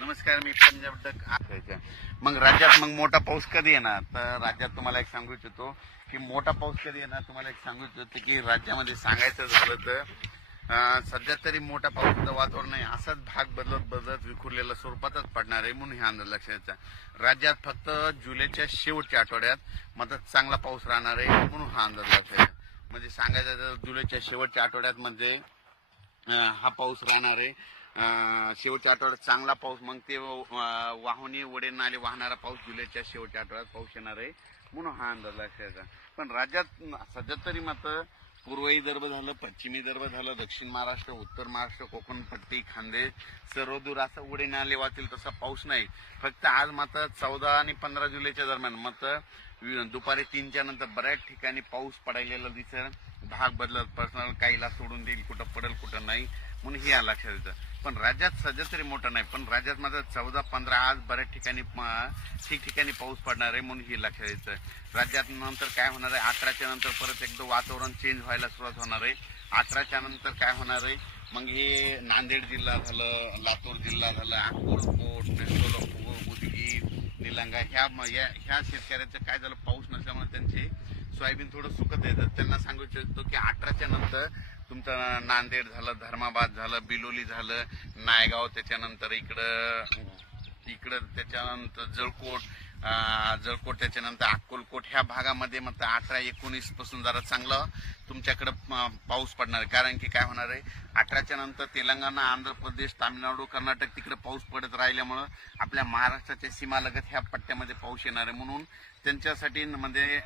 नमस्कार, मी पंजाब डक. मग राज्यात मोठा पाऊस कधी येणार? तर राज्यात तुम्हाला एक सांगू इच्छितो की मोठा पाऊस कधी येणार. तुम्हाला एक सांगू इच्छितो की राज्यामध्ये सांगायचं झालं तर सध्या तरी मोठा पावसाचं वातावरण नाही, असाच भाग बदलत बदलत विखुरलेल्या स्वरूपातच पडणार आहे म्हणून हे अंदाज लक्षात. राज्यात फक्त जुलैच्या शेवटच्या आठवड्यात मात्र चांगला पाऊस राहणार आहे म्हणून हा अंदाज लक्षात. म्हणजे सांगायचं तर जुलैच्या शेवटच्या आठवड्यात म्हणजे हा पाऊस राहणार आहे. शेवटच्या आठवड्यात चांगला पाऊस, मग ते वाहुनी वडे नाले वाहणारा पाऊस जुलैच्या शेवटच्या आठवड्यात पाऊस येणार आहे म्हणून हा अंदाज लक्षात. पण राज्यात सध्या तरी मात्र पूर्व विदर्भ झालं, पश्चिमी विदर्भ झालं, दक्षिण महाराष्ट्र, उत्तर महाराष्ट्र, कोकण पट्टी, खानदेश सर्वदूर असं उडे नाले वाहतील तसा पाऊस नाही. फक्त आज मात्र 14 आणि 15 जुलैच्या दरम्यान मात्र दुपारी 3च्या नंतर बऱ्याच ठिकाणी पाऊस पडायला दिसेल. भाग बदलत पर्सनल काहीला सोडून देईल, कुठं पडेल कुठं नाही म्हणून हे लक्षात येतं. पण राज्यात सध्या तरी मोठं नाही, पण राज्यात मात्र 14-15 आज बऱ्याच ठिकाणी ठिकठिकाणी पाऊस पडणार आहे म्हणून हे लक्षात येतं. राज्यात नंतर काय होणार आहे, 18च्या नंतर परत एकदा वातावरण चेंज व्हायला सुरुवात होणार आहे. 18च्या नंतर काय होणार आहे, मग हे नांदेड जिल्हा झालं, लातूर जिल्हा झालं, अक्कलकोट, सोलापूर, उदगीर, निलंगा ह्या शेतकऱ्यांचं काय झालं, पाऊस नसल्यामुळे त्यांचे सोयाबीन थोडं सुकत येतं. त्यांना सांगू इच्छितो की 18च्या नंतर तुमचं नांदेड झालं, धर्माबाद झालं, बिलोली झालं, नायगाव, त्याच्यानंतर इकडं त्याच्यानंतर जळकोट त्याच्यानंतर अक्कलकोट ह्या भागामध्ये मग 18-19 पासून जरा चांगलं तुमच्याकडे पाऊस पडणार आहे. कारण की काय होणार आहे, 18च्या नंतर तेलंगणा, आंध्र प्रदेश, तामिळनाडू, कर्नाटक तिकडे पाऊस पडत राहिल्यामुळं आपल्या महाराष्ट्राच्या सीमालगत ह्या पट्ट्यामध्ये पाऊस येणार आहे म्हणून त्यांच्यासाठी म्हणजे